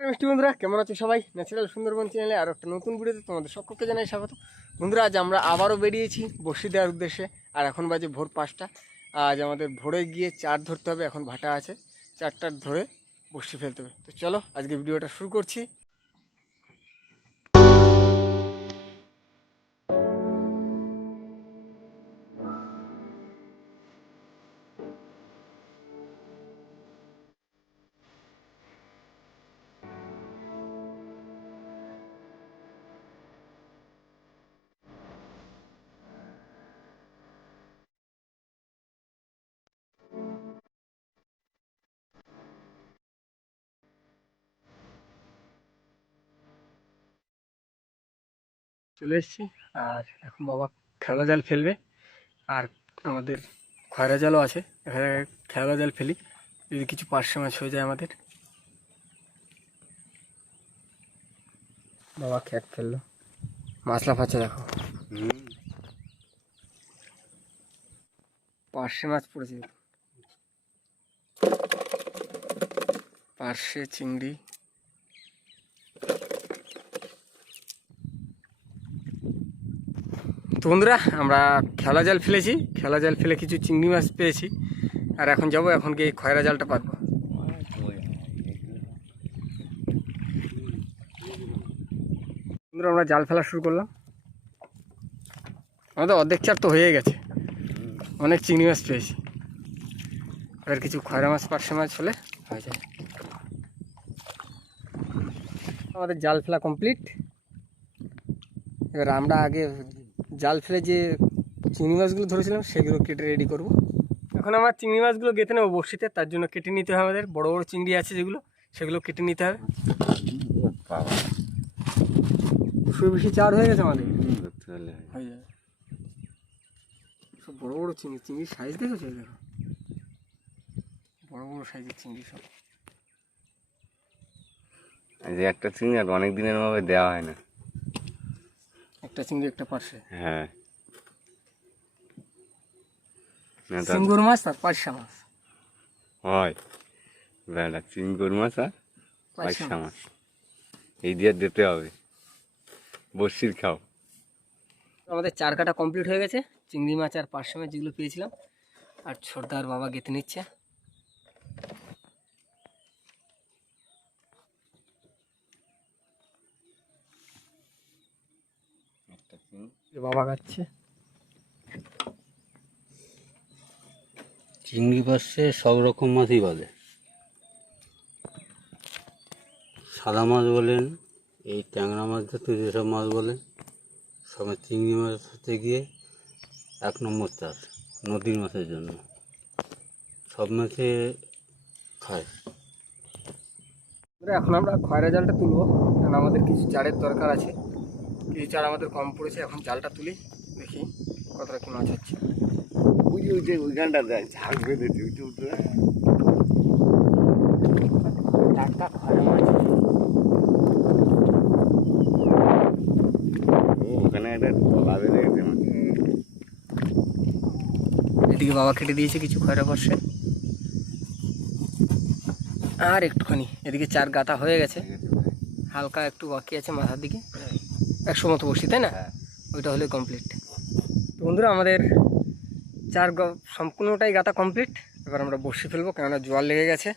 মিষ্টি বন্ধুরা, কেমন আছো সবাই? ন্যাচারাল সুন্দরবন চ্যানেলে আরও একটা নতুন ভিডিওতে তোমাদের সকলকে জানাই স্বাগত। বন্ধুরা, আজ আমরা আবারও বেরিয়েছি বড়শি দেওয়ার উদ্দেশ্যে। আর এখন বাজে ভোর 5টা। আজ আমাদের ভোরে গিয়ে চার ধরতে হবে। এখন ভাটা আছে, চারটার ধরে বড়শি ফেলতে হবে। তো চলো আজকে ভিডিওটা শুরু করছি। চলে এসেছি, আর এখন বাবা খেলা জাল ফেলবে। আর আমাদের খয়রা জালও আছে, এখানে খেলা জাল ফেলি যদি কিছু পার্শে মাছ হয়ে যায় আমাদের। বাবা খ্যাট ফেললো, মাছলা ফাঁচে দেখো, পার্শে মাছ পড়েছে, পার্শে চিংড়ি। তো বন্ধুরা, আমরা খেলা জাল ফেলেছি, খেলা জাল ফেলে কিছু চিংড়ি মাছ পেয়েছি। আর এখন যাবো, এখন গিয়ে খয়রা জালটা পাতবো। বন্ধুরা, আমরা জাল ফেলা শুরু করলাম। আমাদের অর্ধেক চার তো হয়ে গেছে, অনেক চিংড়ি মাছ পেয়েছি। আর কিছু খয়রা মাছ পার্শে মাছ হলে হয়ে যায়। আমাদের জাল ফেলা কমপ্লিট। এবার আমরা আগে জাল ফেলে যে চিংড়ি মাছগুলো ধরেছিলাম সেগুলো কেটে রেডি করব। এখন আমার চিংড়ি মাছগুলো গেঁথে নেবো বড়শিতে, তার জন্য কেটে নিতে হবে। আমাদের বড় বড় চিংড়ি আছে যেগুলো, সেগুলো কেটে নিতে হবে। দুশো বেশি চার হয়ে গেছে আমাদের, হয়ে যাবে। সব বড় বড় চিংড়ি, চিংড়ির সাইজ দেখেছো? দেখো, বড় বড় সাইজের চিংড়ি সব। যে একটা চিংড়ি আর অনেক দিনের ভাবে দেওয়া হয় না। একটা চিংড়ি একটা পার্শে। হ্যাঁ, চিংড়ি মাছ আর পার্শা মাছ হয় বেলা, চিংড়ি মাছ আর পার্শা পার্শা মাছ এই দিয়ে দিতে হবে বড়শির খাও। আমাদের চার কাটা কমপ্লিট হয়ে গেছে। চিংড়ি মাছ আর পার্শা মাছ যেগুলো পেয়েছিলাম, আর ছোটদার বাবা গেঁথে নিচ্ছে। বাবা গাচ্ছে। চিংড়ি পাশে সব রকম মাছই বাঁধে, সাদা মাছ বলেন, এই ট্যাংরা মাছ ধরতে যেসব মাছ বলেন, সব চিংড়ি মাছ হতে গিয়ে 1 নম্বর চাষ নদীর মাছের জন্য। সব মাছে খায়। এখন আমরা খয়রা জালটা তুলবো, কারণ আমাদের কিছু চারের দরকার আছে। কিছু চার আমাদের কম পড়েছে। এখন জালটা তুলি, দেখি কতটা কি মাছ হচ্ছে। ওইখানটা ঝাঁক বেঁধেছে টাটকা খয়রা মাছ। ওখানে একটা তলা বেঁধে গেছে। এদিকে বাবা কেটে দিয়েছে কিছু খয়রা পার্শে, আর একটুখানি। এদিকে চার গাতা হয়ে গেছে, হালকা একটু বাকি আছে মাথার দিকে। 100 মতো বসি, তাই না? ওইটা হলে কমপ্লিট। তো বন্ধুরা, আমাদের চার সম্পূর্ণটাই গাতা কমপ্লিট। এবার আমরা বসি ফেলবো, কেননা জল লেগে গেছে।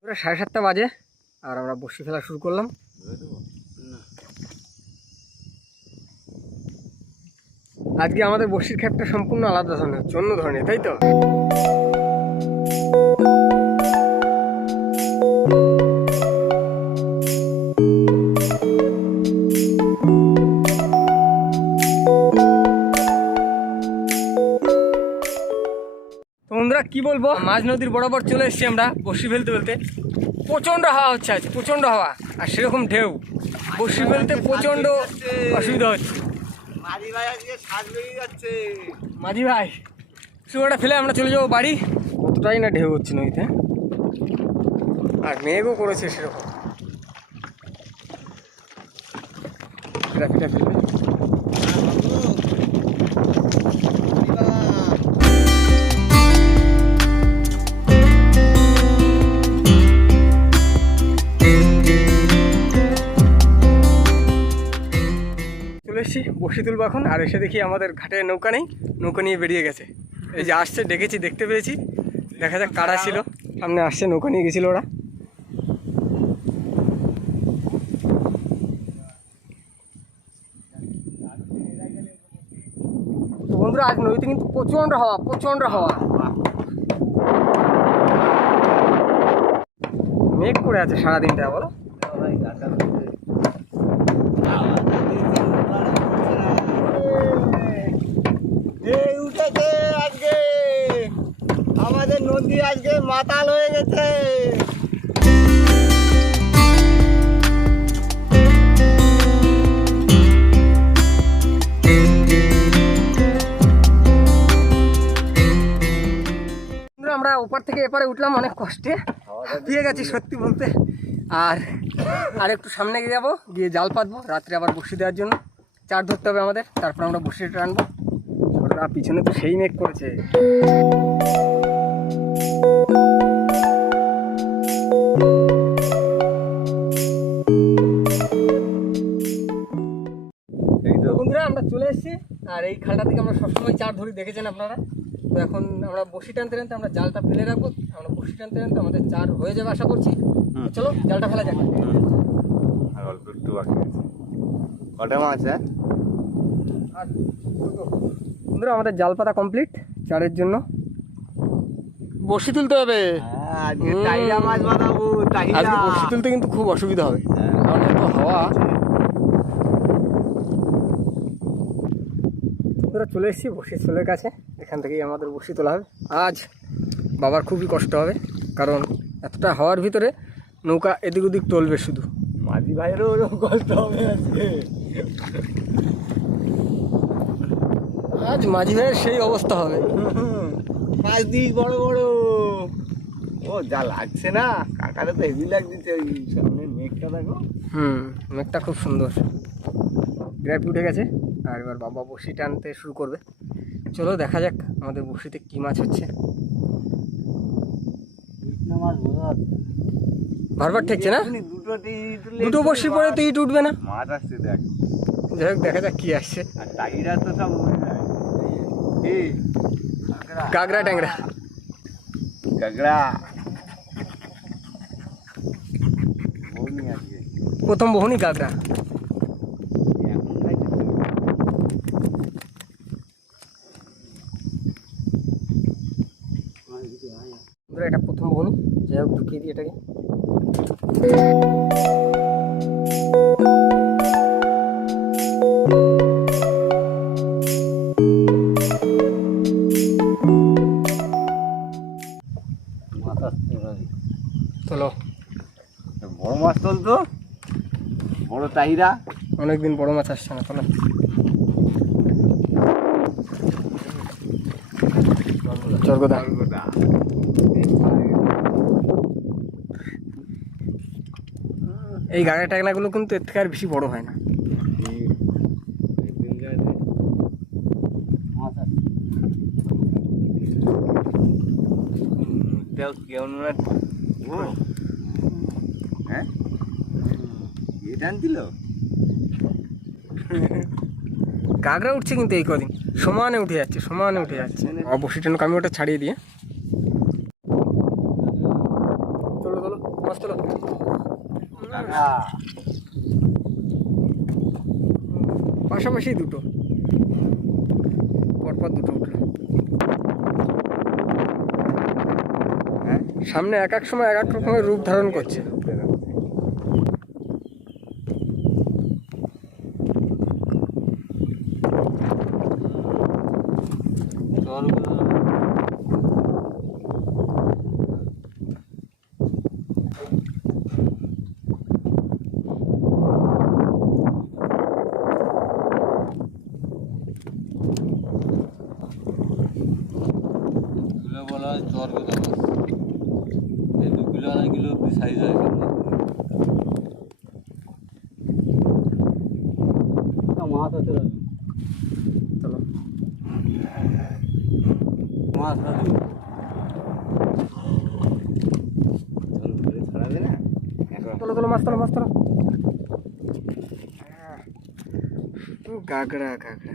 পুরো 7:30 বাজে, আর আমরা বসি ফেলা শুরু করলাম। আজকে আমাদের বড়শির খ্যাপটা সম্পূর্ণ আলাদা ধরনের, অন্য ধরনের, তাই তো? বন্ধুরা, কি বলবো, মাঝ নদীর বরাবর চলে এসেছি আমরা বড়শি ফেলতে ফেলতে। প্রচণ্ড হাওয়া হচ্ছে আজ, প্রচণ্ড হাওয়া, আর সেরকম ঢেউ। বড়শি ফেলতে প্রচণ্ড অসুবিধা হচ্ছে। মাঝি ভাই আজকে শ্বাস বেরিয়ে যাচ্ছে। মাঝি ভাই, শুয়োটা ফেলে আমরা চলে যাবো বাড়ি। কতটাই না ঢেউ হচ্ছে নদীতে। আর মেঘও করেছে সেরকম। ট্রাফিকটা ফেলবে। চলে এসছি, বসি তুলবো এখন। আর এসে দেখি আমাদের ঘাটে নৌকা নেই, নৌকা নিয়ে বেরিয়ে গেছে। এই যে আসছে, ডেকেছি, দেখতে পেয়েছি। দেখা যাক কারা ছিল। সামনে আসছে, নৌকা নিয়ে গেছিল ওরা। তো বন্ধুরা, আজ নদীতে কিন্তু প্রচণ্ড হাওয়া, প্রচণ্ড হাওয়া। মেঘ করে আছে সারাদিনটা, বলো। এই উঠেছে আজকে, আমাদের নদী আজকে মাতাল হয়ে গেছে। আমরা ওপার থেকে এপারে উঠলাম অনেক কষ্টে, পেয়ে গেছি সত্যি বলতে। আর একটু সামনে গিয়ে যাবো, গিয়ে জাল পাতবো রাত্রে আবার বসি দেওয়ার জন্য। চার ধরতে হবে আমাদের, তারপর আমরা বসিটা আনবো। পিছনে তো সেই মেঘ করেছে। বন্ধুরা, আমরা চলে এসেছি। আর এই খালটা থেকে আমরা সবসময় চার ধরি, দেখেছেন আপনারা। তো এখন আমরা বসি টানতে টানতে আমরা জালটা ফেলে রাখবো। আমরা বসি টানতে টানতে আমাদের চার হয়ে যাবে আশা করছি। চলো জালটা ফেলা যাক। আর অল্প একটু বাকি আছে। কটা মাছ? আর বন্ধুরা, আমাদের জাল পাতা কমপ্লিট চারের জন্য। বসি তুলতে হবে। আজকে টাইরা মাছ বানাবো। আজকে বসি তুলতে কিন্তু খুব অসুবিধা হবে, কারণ এত হাওয়া। বন্ধুরা, চলে এসেছি বসি ছোলের কাছে। এখান থেকেই আমাদের বসি তোলা হবে। আজ বাবার খুবই কষ্ট হবে, কারণ এতটা হাওয়ার ভিতরে নৌকা এদিক ওদিক টলবে শুধু। মাঝি ভাইয়েরও ওরকম কষ্ট হবে আজকে। আজ মাঝি ভাইয়ের সেই অবস্থা হবে। মাছ দিস বড় বড়। ও যা লাগছে না, কাকারে তো হেভি লাগছে। ওই সামনে মেঘটা দেখো। মেঘটা খুব সুন্দর, গ্র্যাপ উঠে গেছে। আর এবার বাবা বসি টানতে শুরু করবে। চলো দেখা যাক আমাদের বসিতে কি মাছ হচ্ছে। বারবার ঠেকছে না, দুটো বসি পরে তো ইট উঠবে না। মাছ আসছে দেখ। যাই হোক, দেখা যাক কি আসছে। আর টাইরা তো সব উড়ে যায়। এই কাঁকড়া ট্যাংরা, কাঁকড়া বউনি আছে। প্রথম বহুনি কাঁকড়া। এখন খাইতে বন্ধুরা, এটা প্রথম বহুনি। যাই হোক, ঢুকিয়ে দিই এটাকে। চলো, বড় মাছ তুলতো, বড় টাইরা। অনেকদিন বড় মাছ আসছে না। চলো, চরগোদা। এই গাড়া টাগলাগুলো কিন্তু এর থেকে আর বেশি বড় হয় না। কেমন হ্যাঁ এটা আনছিল। কাঁকড়া উঠছে কিন্তু এই কদিন, সমানে উঠে যাচ্ছে, সমানে উঠে যাচ্ছে। অবশ্যই আমি ওটা ছাড়িয়ে দিয়ে। চলো চলো, মাছ তোলো। পাশাপাশি দুটো, পরপর দুটো উঠলো। সামনে এক এক সময় এক এক রকমের রূপ ধারণ করছে। বলা হয় চর আধা কিলো সাইজ হয় মাছ আছে রাজু, চলো মাছ রাজু ছাড়াবে না চলো চলো মাছ তোলো মাছ তোলো। গাগড়া গাগড়া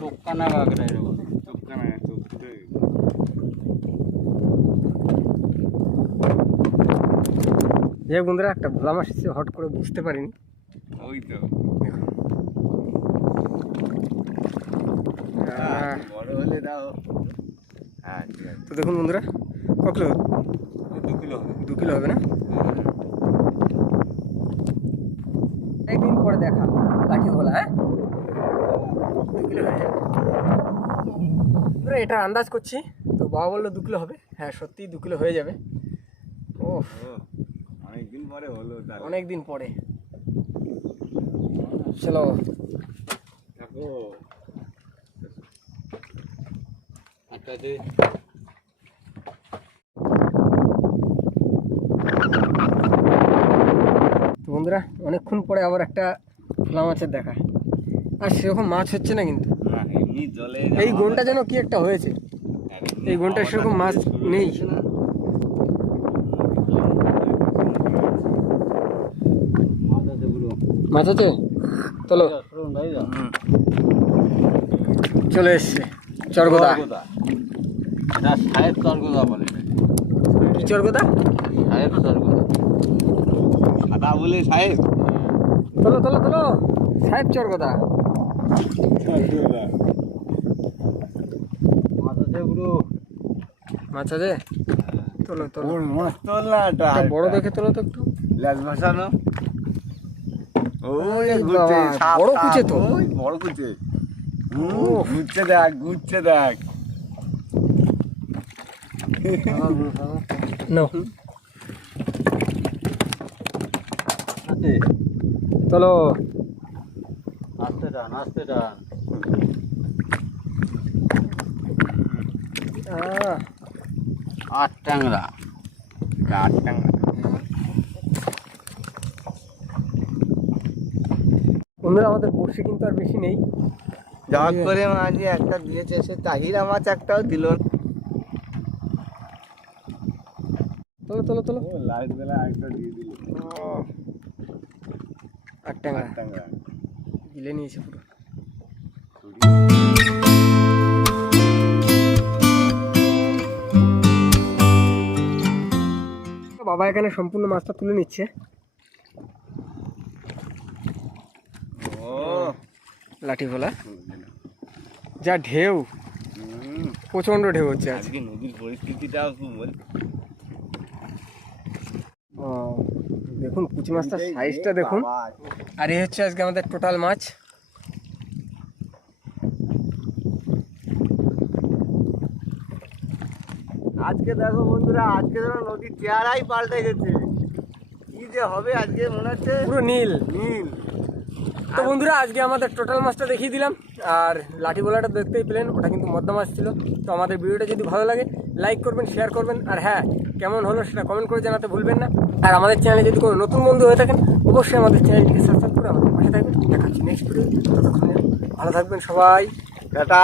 চোক্কা না কাঁকড়া এরকম চোখটা না চোখটা যে বন্ধুরা একটা ভোলা মাছ এসে হট করে বুঝতে পারিনি। ওই তো দেখো বড় হলে দাও। আচ্ছা তো দেখুন বন্ধুরা ক কিলো, 2 কিলো হবে। 2 কিলো হবে না? একদিন পরে দেখা লাঠি ভোলা, হ্যাঁ 2 কিলো হয়ে যাবে। এটা আন্দাজ করছি তো, বাবা বললো 2 কিলো হবে। হ্যাঁ সত্যি 2 কিলো হয়ে যাবে। ও অনেকদিন পরে হলো তাহলে। অনেক দিন পরে। চলো দেখো একটা দে তো বন্ধুরা অনেকক্ষণ পরে আবার একটা ভোলা মাছের দেখা, আর সেরকম মাছ হচ্ছে না কিন্তু। না এমনি জলে এই গোনটা যেন কি একটা হয়েছে, এই গোনটা সেরকম মাছ নেই। মাছ আছে পুরো মাছ আছে, চলো ভাই যা চলে এসছে চরগোদা। এটা সাহেব চরগোদা বলে, কি চরগোদা? সাহেব চরগোদা সাদা বলে সাহেব। চলো চলো চলো সাহেব চরগোদা। মাছ আছে পুরো। মাছ আছে, তোলো তোলো। ওর মাছ তোল না এটা একটা বড় দেখে তোলো তো একটু। ল্যাজ ভাসানো। ওই এই ঘুরছে বাবা, সাপ, বড় সাপ, কুচে তো। ওই বড় কুচে। ঘুরছে দেখ ঘুরছে দেখ। নো আছে চলো। আস্তে টান আস্তে টান। আট ট্যাংরা। আটটাঙ্গা। বন্ধুরা আমাদের বড়শি কিন্তু আর বেশি নেই। যা করে মাঝে একটা দিয়েছে, সে তাহিরা মাছ একটাও দিল না। চলো চলো চলো। ও লাস্ট বেলা একটা দিয়ে দিল। 8 টাকা আটটাঙ্গা। গিলে নিয়েছে পুরো। বাবা এখানে সম্পূর্ণ মাছটা তুলে নিচ্ছে। ও লাঠি ভোলা, যা ঢেউ, প্রচন্ড ঢেউ হচ্ছে আজ। আজকে নদীর পরিস্থিতিটাও খুব বল। ও দেখুন কুচি মাছটার সাইজটা দেখুন। আর এই হচ্ছে আজকে আমাদের টোটাল মাছ। আজকে দেখো বন্ধুরা, আজকে যেন নদীর চেহারাই পাল্টে গেছে। কি যে হবে আজকে মনে হচ্ছে পুরো নীল। নীল। তো বন্ধুরা আজকে আমাদের টোটাল মাছটা দেখিয়ে দিলাম। আর লাঠি ভোলাটা দেখতেই পেলেন, ওটা কিন্তু মদ্দা মাছ ছিল। তো আমাদের ভিডিওটা যদি ভালো লাগে লাইক করবেন, শেয়ার করবেন, আর হ্যাঁ কেমন হলো সেটা কমেন্ট করে জানাতে ভুলবেন না। আর আমাদের চ্যানেলে যদি কোনো নতুন বন্ধু হয়ে থাকেন অবশ্যই আমাদের চ্যানেলটিকে সাবস্ক্রাইব করে আমাদের পাশে থাকবেন। দেখা হচ্ছে নেক্সট ভিডিও। ততক্ষণে ভালো থাকবেন সবাই, টাটা।